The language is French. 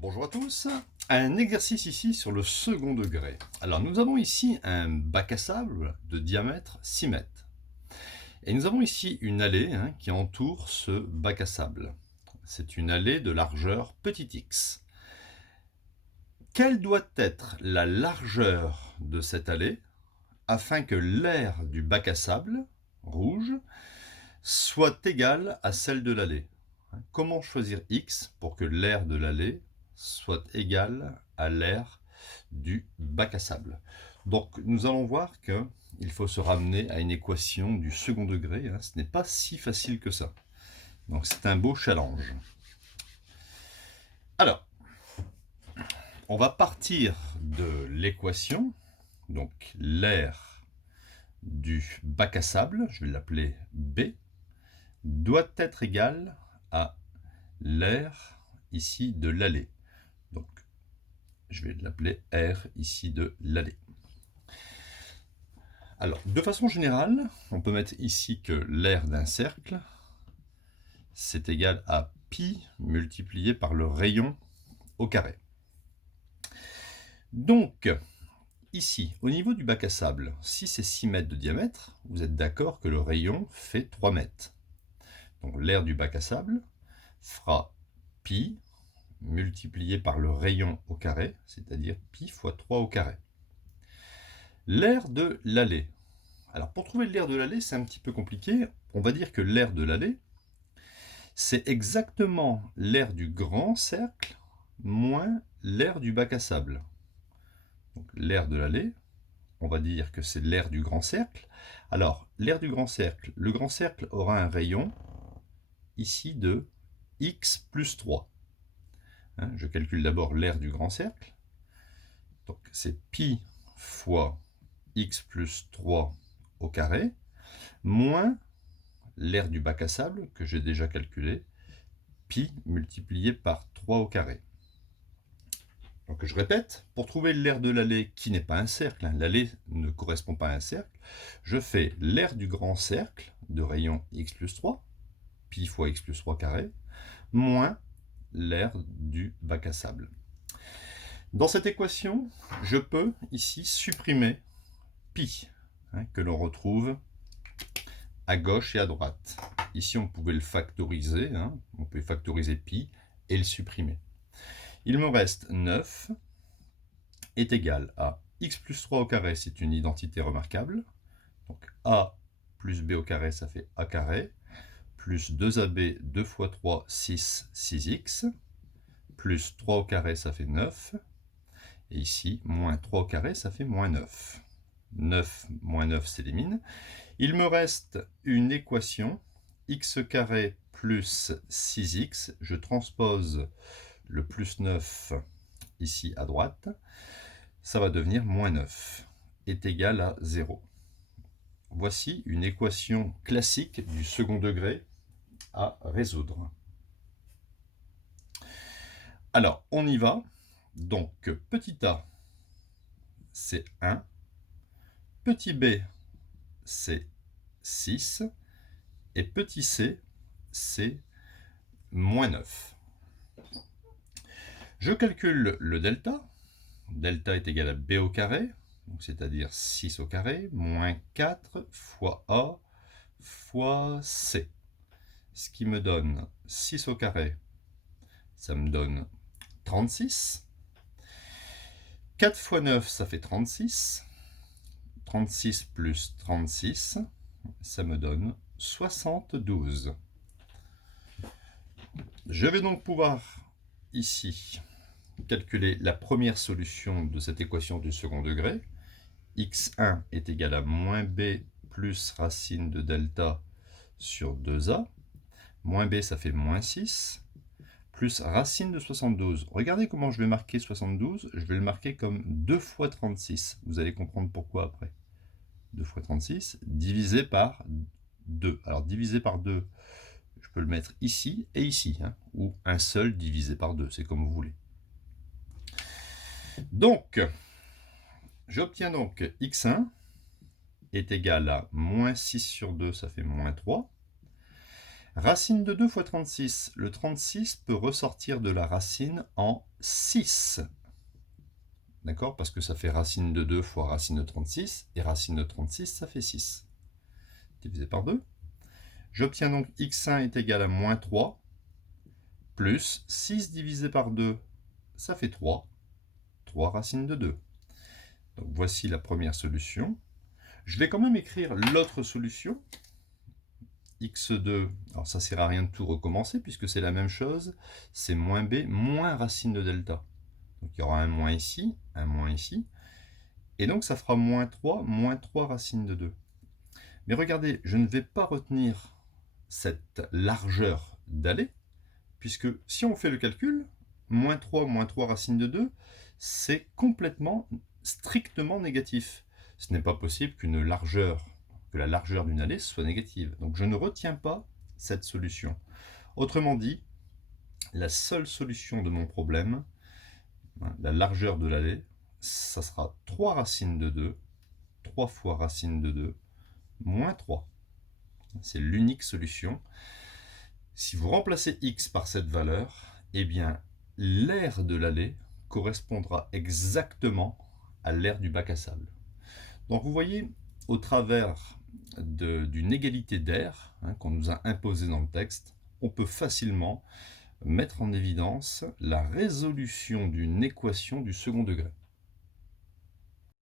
Bonjour à tous. Un exercice ici sur le second degré. Alors nous avons ici un bac à sable de diamètre 6 mètres. Et nous avons ici une allée qui entoure ce bac à sable. C'est une allée de largeur petit x. Quelle doit être la largeur de cette allée afin que l'aire du bac à sable rouge soit égale à celle de l'allée? Comment choisir x pour que l'aire de l'allée soit égale à l'aire du bac à sable? Donc nous allons voir qu'il faut se ramener à une équation du second degré. Ce n'est pas si facile que ça. Donc c'est un beau challenge. Alors, on va partir de l'équation. Donc l'aire du bac à sable, je vais l'appeler B, doit être égale à l'aire ici de l'allée. Donc je vais l'appeler R ici de l'allée. Alors, de façon générale, on peut mettre ici que l'aire d'un cercle, c'est égal à pi multiplié par le rayon au carré. Donc, ici, au niveau du bac à sable, si c'est 6 mètres de diamètre, vous êtes d'accord que le rayon fait 3 mètres. Donc, l'aire du bac à sable fera pi multiplié par le rayon au carré, c'est-à-dire pi fois 3 au carré. L'aire de l'allée. Alors, pour trouver l'aire de l'allée, c'est un petit peu compliqué. On va dire que l'aire de l'allée, c'est exactement l'aire du grand cercle moins l'aire du bac à sable. Donc, l'aire de l'allée, on va dire que c'est l'aire du grand cercle. Alors, l'aire du grand cercle, le grand cercle aura un rayon ici de x plus 3. Je calcule d'abord l'aire du grand cercle. Donc, c'est pi fois x plus 3 au carré, moins l'aire du bac à sable, que j'ai déjà calculé, pi multiplié par 3 au carré. Donc je répète, pour trouver l'aire de l'allée qui n'est pas un cercle, l'allée ne correspond pas à un cercle, je fais l'aire du grand cercle de rayon x plus 3, pi fois x plus 3 carré, moins l'aire du bac à sable. Dans cette équation, je peux ici supprimer pi, que l'on retrouve à gauche et à droite. Ici, on pouvait le factoriser, on peut factoriser pi et le supprimer. Il me reste 9 est égal à x plus 3 au carré, c'est une identité remarquable. Donc a plus b au carré, ça fait a carré, plus 2ab, 2 fois 3, 6, 6x, plus 3 au carré, ça fait 9. Et ici, moins 3 au carré, ça fait moins 9. 9 moins 9 s'élimine. Il me reste une équation, x carré plus 6x. Je transpose le plus 9 ici à droite. Ça va devenir moins 9 est égal à 0. Voici une équation classique du second degré à résoudre. Alors, on y va. Donc, petit a, c'est 1. Petit b, c'est 6. Et petit c, c'est moins 9. Je calcule le delta. Delta est égal à b au carré, c'est-à-dire 6 au carré, moins 4 fois a fois c. Ce qui me donne 6 au carré, ça me donne 36. 4 fois 9, ça fait 36. 36 plus 36, ça me donne 72. Je vais donc pouvoir ici calculer la première solution de cette équation du second degré. x1 est égal à moins b plus racine de delta sur 2a. Moins b, ça fait moins 6. Plus racine de 72. Regardez comment je vais marquer 72. Je vais le marquer comme 2 fois 36. Vous allez comprendre pourquoi après. 2 fois 36 divisé par 2. Alors divisé par 2, je peux le mettre ici et ici. Ou un seul divisé par 2. C'est comme vous voulez. Donc, j'obtiens donc x1 est égal à moins 6 sur 2, ça fait moins 3. Racine de 2 fois 36. Le 36 peut ressortir de la racine en 6. D'accord? Parce que ça fait racine de 2 fois racine de 36, et racine de 36, ça fait 6. Divisé par 2. J'obtiens donc x1 est égal à moins 3, plus 6 divisé par 2, ça fait 3. 3 racines de 2. Donc voici la première solution. Je vais quand même écrire l'autre solution. x2, alors ça ne sert à rien de tout recommencer puisque c'est la même chose. C'est moins b moins racine de delta. Donc il y aura un moins ici, un moins ici. Et donc ça fera moins 3 racine de 2. Mais regardez, je ne vais pas retenir cette largeur d'allée, puisque si on fait le calcul, moins 3 racine de 2, c'est complètement, strictement négatif. Ce n'est pas possible que la largeur d'une allée soit négative. Donc je ne retiens pas cette solution. Autrement dit, la seule solution de mon problème, la largeur de l'allée, ça sera 3 racines de 2, 3 fois racine de 2, moins 3. C'est l'unique solution. Si vous remplacez x par cette valeur, eh bien, l'aire de l'allée correspondra exactement à l'aire du bac à sable. Donc vous voyez, au travers d'une égalité d'aire qu'on nous a imposée dans le texte, on peut facilement mettre en évidence la résolution d'une équation du second degré.